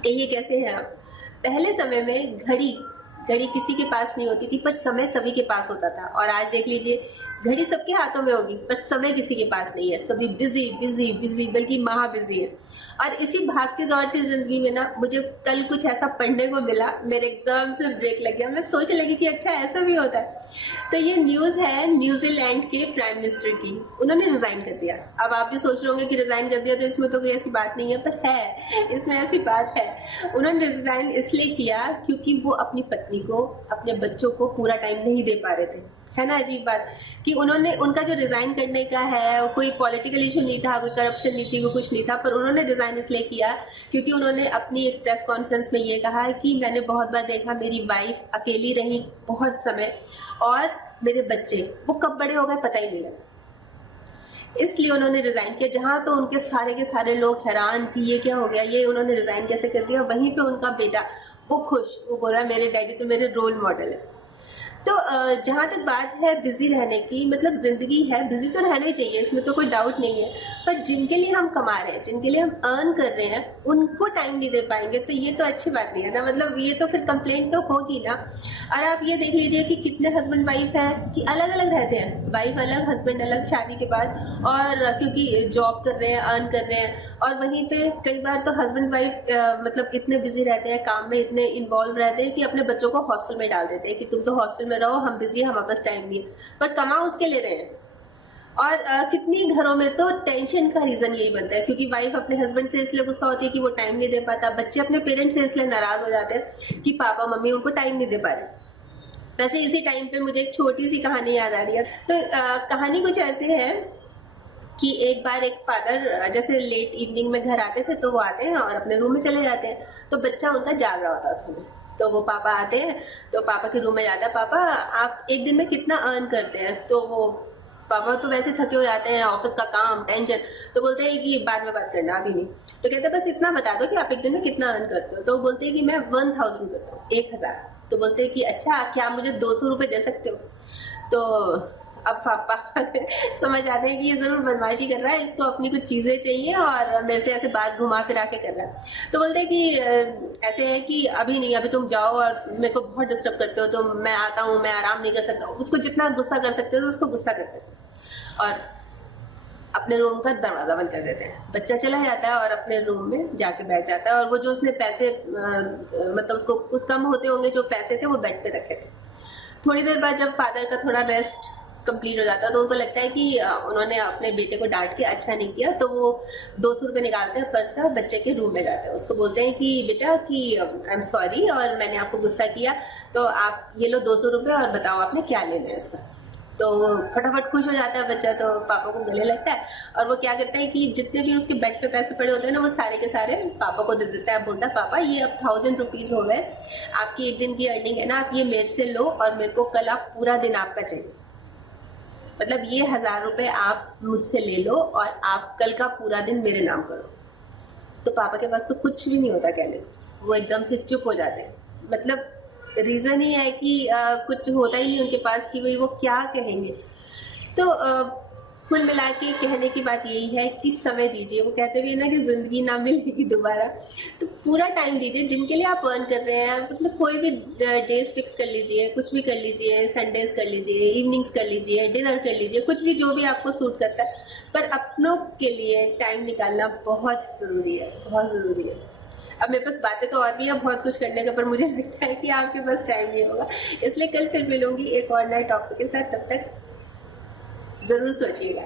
कहिए कैसे हैं आप? पहले समय में घड़ी घड़ी किसी के पास नहीं होती थी, पर समय सभी के पास होता था। और आज देख लीजिए, घड़ी सबके हाथों में होगी पर समय किसी के पास नहीं है। सभी बिजी बिजी बिजी, बल्कि महा बिजी है। और इसी भागती दौड़ती जिंदगी में ना, मुझे कल कुछ ऐसा पढ़ने को मिला, मेरे एकदम से ब्रेक लग गया। मैं सोचने लगी कि अच्छा ऐसा भी होता है। तो ये न्यूज़ है न्यूजीलैंड के प्राइम मिनिस्टर की। उन्होंने रिजाइन कर दिया। अब आप भी सोच रहे होंगे कि रिजाइन कर दिया तो इसमें तो कोई ऐसी बात नहीं है, पर है, इसमें ऐसी बात है। उन्होंने रिजाइन इसलिए किया क्योंकि वो अपनी पत्नी को, अपने बच्चों को पूरा टाइम नहीं दे पा रहे थे। है ना अजीब बात कि उन्होंने, उनका जो रिजाइन करने का है, वो कोई पॉलिटिकल इशू नहीं था, कोई करप्शन नहीं थी, वो कुछ नहीं था, पर उन्होंने रिजाइन इसलिए किया क्योंकि उन्होंने अपनी एक प्रेस कॉन्फ्रेंस में ये कहा कि मैंने बहुत बार देखा मेरी वाइफ अकेली रही बहुत समय, और मेरे बच्चे वो कब बड़े हो गए पता ही नहीं लगा। इसलिए उन्होंने रिजाइन किया। जहां तो उनके सारे के सारे लोग हैरान कि ये क्या हो गया, ये उन्होंने रिजाइन कैसे कर दिया, वहीं पे उनका बेटा वो खुश, वो बोला मेरे डैडी तो मेरे रोल मॉडल है। तो जहाँ तक बात है बिजी रहने की, मतलब जिंदगी है, बिजी तो रहना ही चाहिए, इसमें तो कोई डाउट नहीं है। पर जिनके लिए हम कमा रहे हैं, जिनके लिए हम अर्न कर रहे हैं, उनको टाइम नहीं दे पाएंगे तो ये तो अच्छी बात नहीं है ना। मतलब ये तो फिर कंप्लेंट तो होगी ना। और आप ये देख लीजिए कि कितने हस्बैंड वाइफ हैं कि अलग अलग रहते हैं, वाइफ अलग हस्बैंड अलग शादी के बाद, और क्योंकि जॉब कर रहे हैं, अर्न कर रहे हैं। और वहीं पे कई बार तो हस्बैंड वाइफ मतलब इतने बिजी रहते हैं, काम में इतने इन्वॉल्व रहते हैं कि अपने बच्चों को हॉस्टल में डाल देते हैं कि तुम तो हॉस्टल में रहो, हम बिजी हैं, हमारे पास टाइम नहीं है, पर कमा उसके ले रहे हैं। और कितनी घरों में तो टेंशन का रीजन यही बनता है, क्योंकि वाइफ अपने हस्बैंड से इसलिए गुस्सा होती है कि वो टाइम नहीं दे पाता, बच्चे अपने पेरेंट्स से इसलिए नाराज हो जाते हैं कि पापा मम्मी उनको टाइम नहीं दे पा रहे। वैसे इसी टाइम पे मुझे एक छोटी सी कहानी याद आ रही है। तो कहानी कुछ ऐसे है कि एक बार एक फादर जैसे लेट इवनिंग में घर आते थे, तो वो आते हैं और अपने रूम में चले जाते हैं। तो बच्चा उनका जाग रहा होता है उस समय। तो वो पापा आते हैं, तो पापा के रूम में जाता है, पापा आप एक दिन में कितना अर्न करते हैं? तो वो पापा तो वैसे थके हो जाते हैं, ऑफिस का काम, टेंशन, तो बोलते हैं कि बाद में बात करना, अभी नहीं। तो कहते हैं बस इतना बता दो कि आप एक दिन में कितना अर्न करते हो। तो वो बोलते हैं कि मैं 1000 करता हूँ, 1000। तो बोलते हैं कि अच्छा, क्या आप मुझे 200 रुपए दे सकते हो? तो अब पापा समझ आते हैं कि ये जरूर बदमाशी कर रहा है, इसको अपनी कुछ चीजें चाहिए और मेरे से ऐसे बात घुमा फिरा के कर रहा है। तो बोलते हैं कि ऐसे है कि अभी नहीं, अभी तुम जाओ और मेरे को बहुत डिस्टर्ब करते हो, तो मैं आता हूँ, मैं आराम नहीं कर सकता। उसको जितना गुस्सा कर सकते हो तो उसको गुस्सा करते हैं, और अपने रूम का दरवाजा बंद कर देते हैं। बच्चा चला जाता है और अपने रूम में जाके बैठ जाता है, और वो जो उसने पैसे मतलब उसको कुछ कम होते होंगे जो पैसे थे, वो बेड पे रखे थे। थोड़ी देर बाद जब फादर का थोड़ा रेस्ट कंप्लीट हो जाता है, तो उनको लगता है कि उन्होंने अपने बेटे को डांट के अच्छा नहीं किया, तो वो 200 रुपए निकालते हैं पर्स से, बच्चे के रूम में जाते हैं। उसको बोलते हैं कि बेटा कि आई एम सॉरी और मैंने आपको गुस्सा किया, तो आप ये लो 200 रुपए और बताओ आपने क्या लेना है इसका। तो वो फटाफट खुश हो जाता है बच्चा, तो पापा को गले लगता है, और वो क्या करता है कि जितने भी उसके बेड पे पैसे पड़े होते हैं ना, वो सारे के सारे पापा को दे देता है। बोलता है पापा ये अब 1000 रुपीज हो गए, आपकी एक दिन की अर्निंग है ना, आप ये मेरे से लो और मेरे को कल आप पूरा दिन आपका चाहिए। मतलब ये 1000 रुपए आप मुझसे ले लो और आप कल का पूरा दिन मेरे नाम करो। तो पापा के पास तो कुछ भी नहीं होता कहने को, वो एकदम से चुप हो जाते हैं। मतलब रीजन ही है कि कुछ होता ही नहीं उनके पास कि भाई वो क्या कहेंगे। तो कुल मिला के कहने की बात यही है कि समय दीजिए। वो कहते भी है ना कि जिंदगी ना मिलेगी दोबारा, तो पूरा टाइम दीजिए जिनके लिए आप अर्न कर रहे हैं। मतलब कोई भी डेज फिक्स कर लीजिए, कुछ भी कर लीजिए, संडेज कर लीजिए, इवनिंग्स कर लीजिए, डिनर कर लीजिए, कुछ भी जो भी आपको सूट करता है, पर अपनों के लिए टाइम निकालना बहुत जरूरी है, बहुत जरूरी है। अब मेरे पास बातें तो और भी है बहुत कुछ करने का, पर मुझे लगता है कि आपके पास टाइम नहीं होगा, इसलिए कल फिर मिलूंगी एक और नए टॉपिक के साथ। तब तक जरूर सोचिएगा।